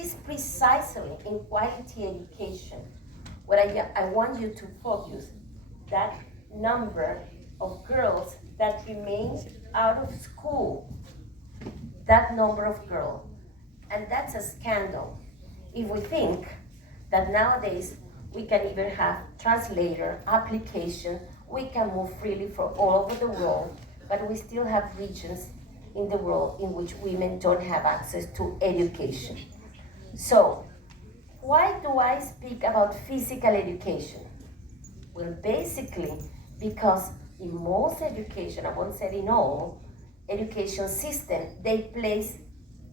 is precisely in quality education what I want you to focus, that number of girls that remain out of school, that number of girls. And that's a scandal. If we think that nowadays we can even have translator, application, we can move freely for all over the world, but we still have regions in the world in which women don't have access to education. So, why do I speak about physical education? Well, basically, because in most education, I won't say in all, education system, they place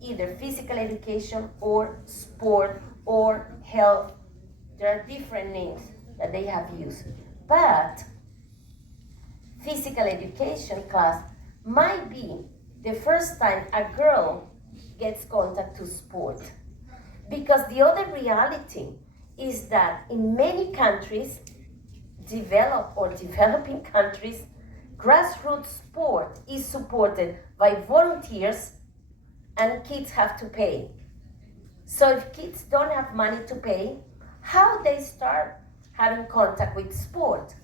either physical education or sport or health. There are different names that they have used. But physical education class might be the first time a girl gets contact to sport. Because the other reality is that in many countries, developed or developing countries, grassroots sport is supported by volunteers and kids have to pay. So if kids don't have money to pay, how they start having contact with sport?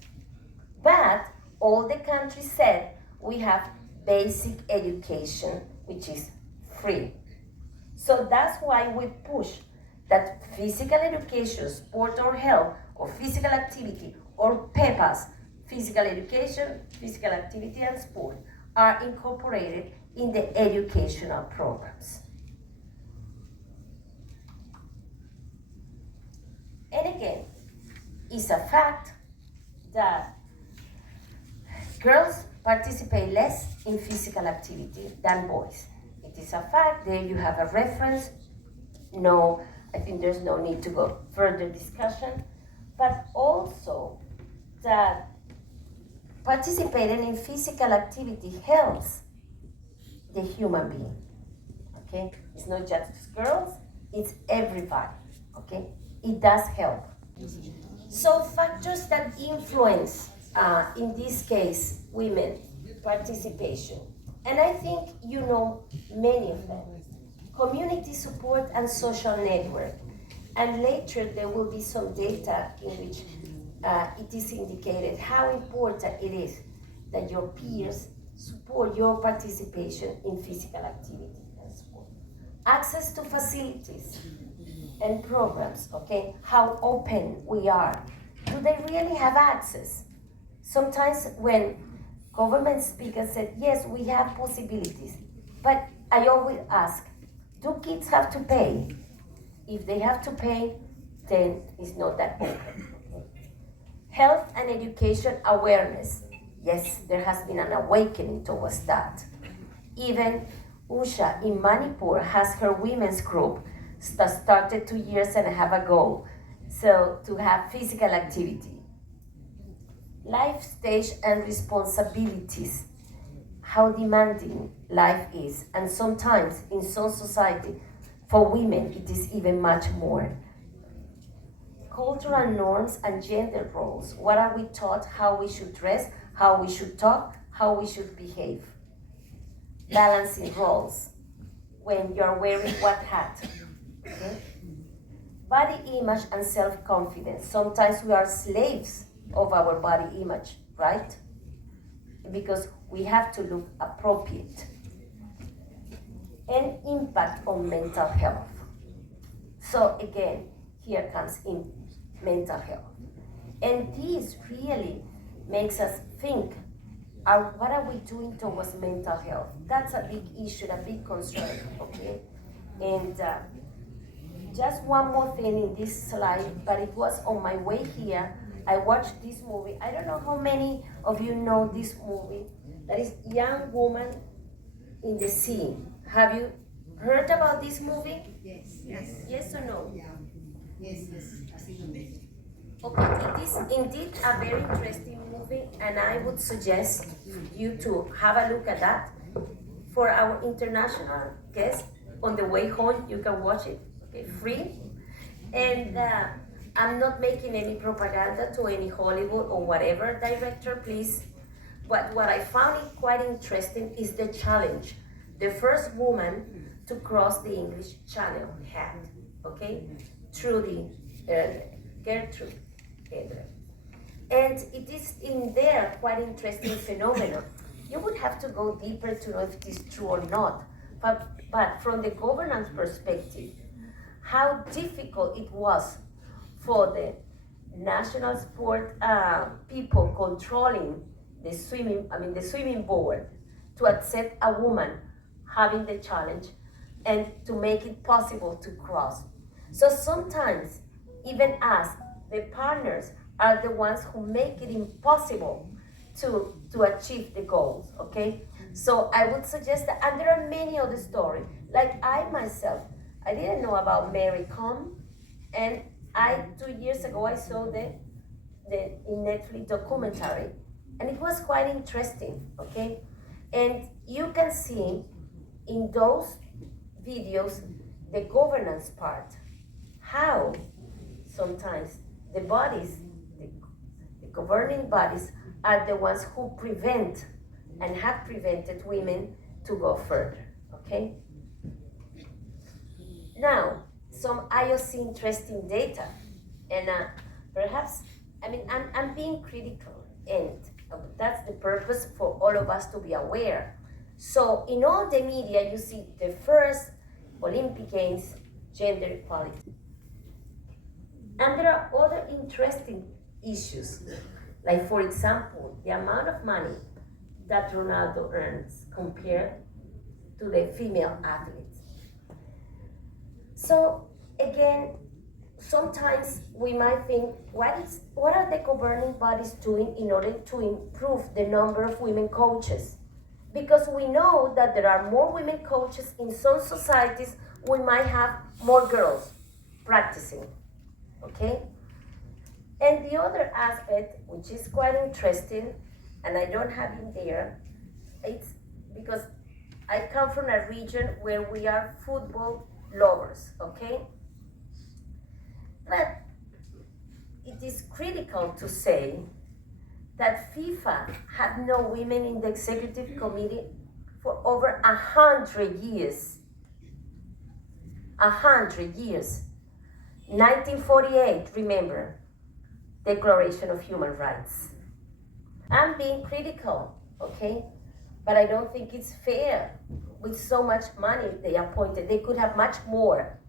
But all the countries said we have basic education, which is free. So that's why we push that physical education, sport or health, or physical activity, or PEPAS, physical education, physical activity and sport, are incorporated in the educational programs. And again, it's a fact that girls participate less in physical activity than boys. It is a fact. There you have a reference. No, I think there's no need to go further discussion. But also that participating in physical activity helps the human being. Okay? It's not just girls, it's everybody. Okay? It does help. So factors that influence, in this case, women participation. And I think you know many of them. Community support and social network. And later there will be some data in which it is indicated how important it is that your peers support your participation in physical activity and sport. Access to facilities and programs, okay? How open we are. Do they really have access? Sometimes when government speakers said, yes, we have possibilities, but I always ask, do kids have to pay? If they have to pay, then it's not that open. Health and education awareness. Yes, there has been an awakening towards that. Even Usha in Manipur has her women's group that started 2 years and a half ago. So to have physical activity. Life stage and responsibilities. How demanding life is. And sometimes in some society, for women, it is even much more. Cultural norms and gender roles. What are we taught? How we should dress, how we should talk, how we should behave. Balancing roles. When you're wearing what hat. Okay? Body image and self-confidence. Sometimes we are slaves of our body image, right? Because we have to look appropriate. And impact on mental health. So again, here comes in mental health. And this really makes us think, what are we doing towards mental health? That's a big issue, a big concern, okay? And just one more thing in this slide, but it was on my way here. I watched this movie. I don't know how many of you know this movie. That is Young Woman in the Sea. Have you heard about this movie? Yes. Yes or no? Yeah. Yes. Okay, it is indeed a very interesting movie, and I would suggest you to have a look at that. For our international guests, on the way home, you can watch it, okay, free. And I'm not making any propaganda to any Hollywood or whatever director, please. But what I found it quite interesting is the challenge. The first woman to cross the English Channel had. okay, through the Gertrude Eder. And it is in there quite interesting phenomenon. You would have to go deeper to know if it is true or not. But from the governance perspective, how difficult it was for the national sport people controlling the swimming board to accept a woman having the challenge and to make it possible to cross. So sometimes, even us, the partners, are the ones who make it impossible to achieve the goals, okay? So I would suggest that, and there are many other stories. Like I myself, I didn't know about Mary Com, and 2 years ago I saw the Netflix documentary, and it was quite interesting, okay? And you can see in those videos the governance part, how sometimes the bodies, the governing bodies, are the ones who prevent and have prevented women to go further, okay? Now, some IOC interesting data, and perhaps, I'm being critical, and that's the purpose for all of us to be aware. So in all the media, you see the first Olympic Games, gender equality. And there are other interesting issues, like for example, the amount of money that Ronaldo earns compared to the female athletes. So again, sometimes we might think, what are the governing bodies doing in order to improve the number of women coaches? Because we know that there are more women coaches in some societies, we might have more girls practicing, okay? And the other aspect, which is quite interesting, and I don't have it there, it's because I come from a region where we are football lovers, okay? But it is critical to say that FIFA had no women in the executive committee for over 100 years. 100 years. 1948, remember, Declaration of Human Rights. I'm being critical, okay? But I don't think it's fair with so much money they appointed. They could have much more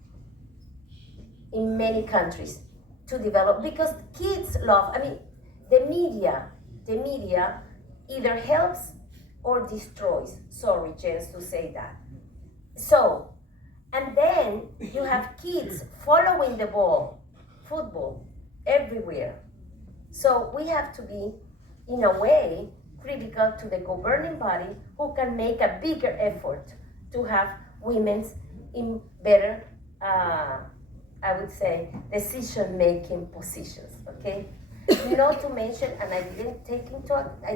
in many countries to develop, because kids love, the media either helps or destroys. Sorry, Jens, to say that. So, and then you have kids following the ball, football, everywhere. So we have to be, in a way, critical to the governing body who can make a bigger effort to have women in better, I would say, decision-making positions, okay? Not to mention, and I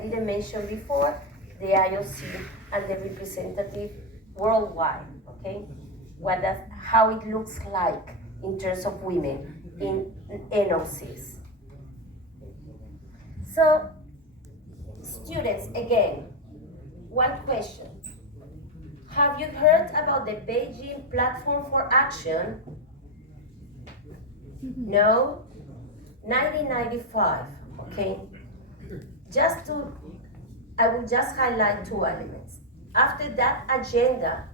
didn't mention before, the IOC and the representative worldwide, okay? How it looks like in terms of women in NOCs. So, students, again, one question. Have you heard about the Beijing Platform for Action? No? 1995, okay? I will just highlight two elements. After that agenda,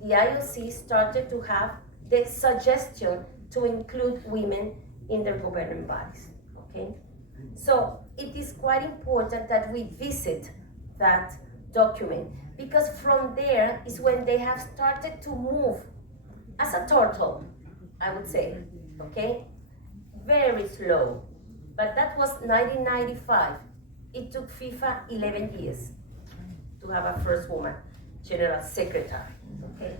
the IOC started to have the suggestion to include women in their governing bodies, okay? So it is quite important that we visit that document, because from there is when they have started to move as a turtle, I would say, okay? Very slow, but that was 1995. It took FIFA 11 years to have a first woman general secretary, okay?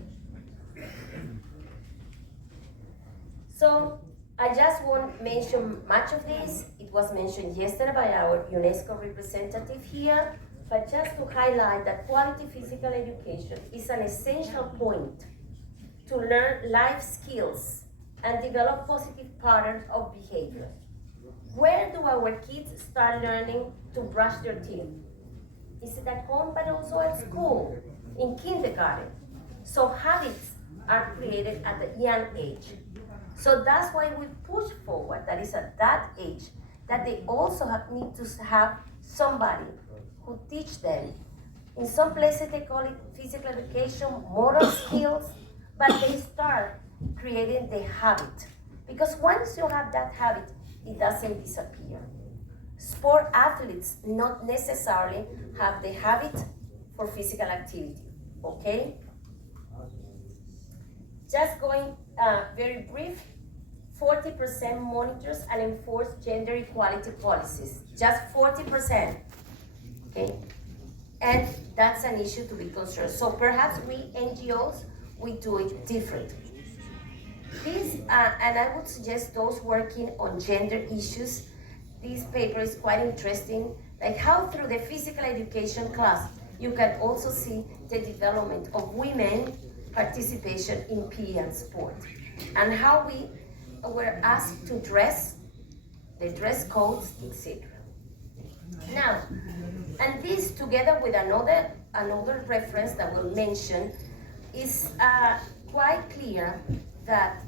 So I just won't mention much of this. It was mentioned yesterday by our UNESCO representative here, but just to highlight that quality physical education is an essential point to learn life skills and develop positive patterns of behavior. Where do our kids start learning to brush their teeth? Is it at home, but also at school, in kindergarten? So habits are created at a young age. So that's why we push forward, that is at that age, that they also need to have somebody who teach them. In some places they call it physical education, motor skills, but they start creating the habit. Because once you have that habit, it doesn't disappear. Sport athletes not necessarily have the habit for physical activity, okay? Just going very brief, 40% monitors and enforce gender equality policies. Just 40%, okay? And that's an issue to be considered. So perhaps we NGOs, we do it differently. This, and I would suggest those working on gender issues, this paper is quite interesting, like how through the physical education class, you can also see the development of women participation in PE and sport, and how we were asked to dress, the dress codes, etc. Now, and this together with another reference that we'll mention is quite clear that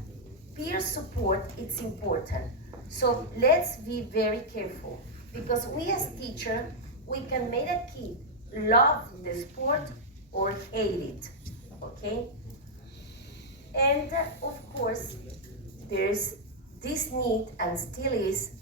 peer support is important. So let's be very careful, because we as teachers, we can make a kid love the sport or hate it, okay? And of course, there's this need, and still is,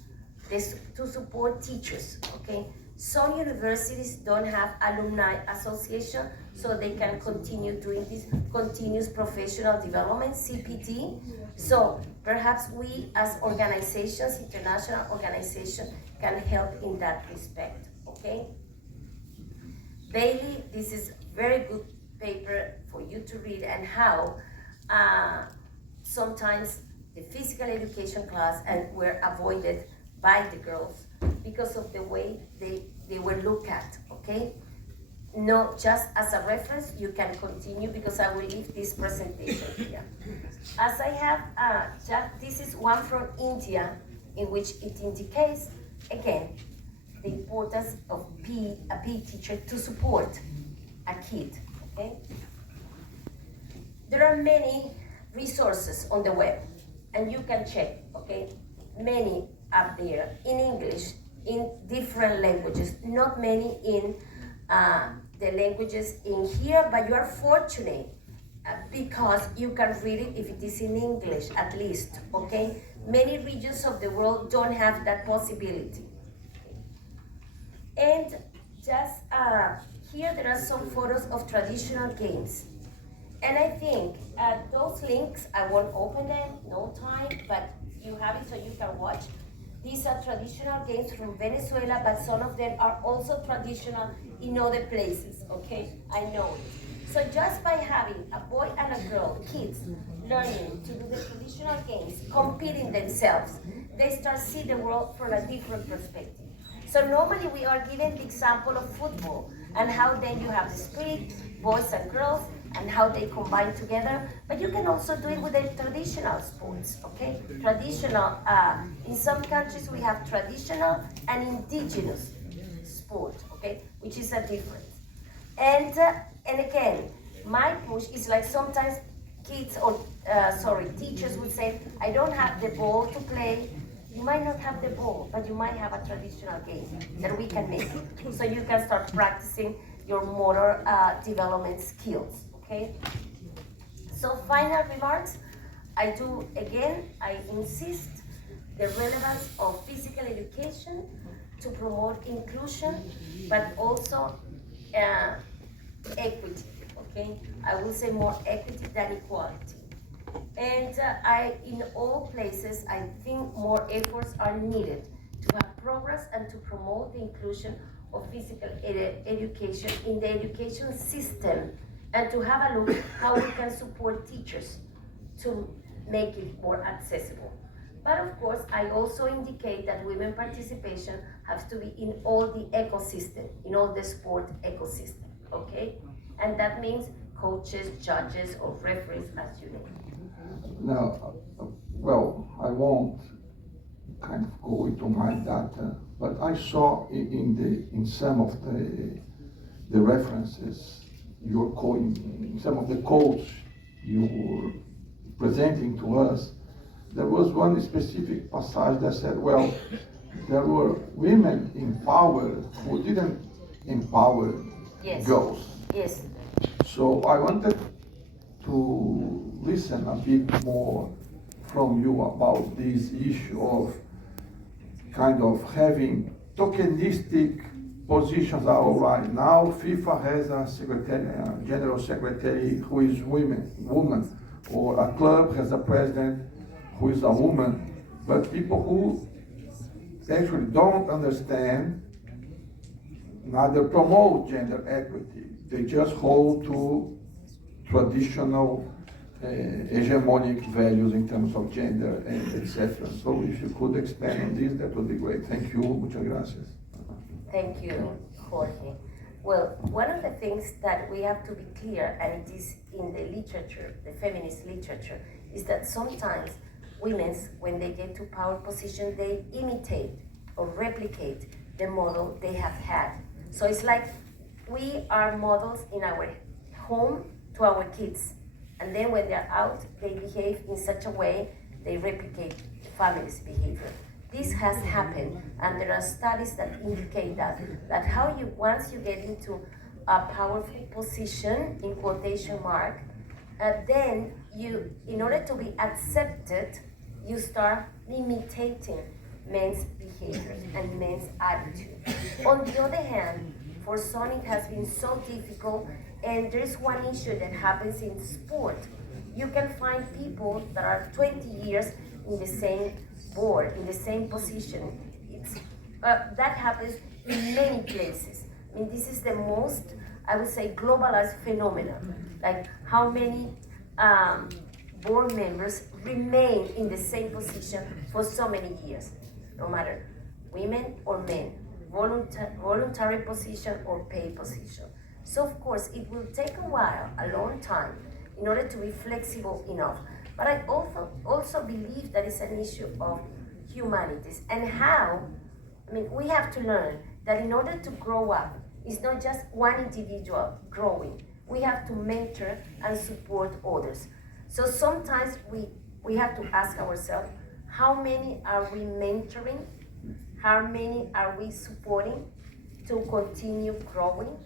this, to support teachers, okay? Some universities don't have alumni association, so they can continue doing this continuous professional development, CPD. So perhaps we as organizations, international organizations, can help in that respect, okay? Bailey, this is very good paper for you to read, and how sometimes the physical education class and were avoided by the girls because of the way they were looked at, okay? No, just as a reference, you can continue, because I will leave this presentation here. As I have, this is one from India, in which it indicates, again, the importance of a PE teacher to support a kid, okay? There are many resources on the web, and you can check, okay? Many up there in English, in different languages, not many in the languages in here, but you are fortunate because you can read it if it is in English, at least, okay? Many regions of the world don't have that possibility. And just here there are some photos of traditional games. And I think those links, I won't open them, no time, but you have it so you can watch. These are traditional games from Venezuela, but some of them are also traditional in other places, okay? I know it. So just by having a boy and a girl, kids, learning to do the traditional games, competing themselves, they start see the world from a different perspective. So normally we are given the example of football, and how then you have the spirit, boys and girls, and how they combine together. But you can also do it with the traditional sports, okay? Traditional, in some countries we have traditional and indigenous sport, okay? Which is a difference. And again, my push is like sometimes kids or, teachers would say, I don't have the ball to play. You might not have the ball, but you might have a traditional game that we can make it. So you can start practicing your motor development skills, okay? So final remarks, I insist the relevance of physical education to promote inclusion, but also equity, okay? I will say more equity than equality. And in all places, I think more efforts are needed to have progress and to promote the inclusion of physical education in the education system, and to have a look how we can support teachers to make it more accessible. But of course, I also indicate that women participation has to be in all the ecosystem, in all the sport ecosystem, okay? And that means coaches, judges, or referees, as you know. Now, well, I won't kind of go into my data, but I saw in some of the references you're quoting, some of the quotes you were presenting to us, there was one specific passage that said, well, there were women empowered who didn't empower Yes. girls. Yes. So I wanted to listen a bit more from you about this issue of kind of having tokenistic positions are all right. Now FIFA has a secretary, a general secretary who is woman, or a club has a president who is a woman. But people who actually don't understand, neither promote gender equity. They just hold to traditional hegemonic values in terms of gender and etc. So if you could expand on this, that would be great. Thank you. Muchas gracias. Thank you, Jorge. Well, one of the things that we have to be clear, and it is in the literature, the feminist literature, is that sometimes women, when they get to power position, they imitate or replicate the model they have had. So it's like we are models in our home to our kids. And then when they're out, they behave in such a way, they replicate the family's behavior. This has happened, and there are studies that indicate that how you, once you get into a powerful position, in quotation mark, then you, in order to be accepted, you start imitating men's behaviors and men's attitude. On the other hand, for some it has been so difficult, and there's one issue that happens in sport. You can find people that are 20 years in the same board, in the same position. That happens in many places. I mean, this is the most, I would say, globalized phenomenon. Like how many board members remain in the same position for so many years, no matter women or men, voluntary position or paid position. So of course, it will take a while, a long time, in order to be flexible enough. But I also believe that it's an issue of humanities and how, I mean, we have to learn that in order to grow up, it's not just one individual growing. We have to mentor and support others. So sometimes we have to ask ourselves, how many are we mentoring? How many are we supporting to continue growing?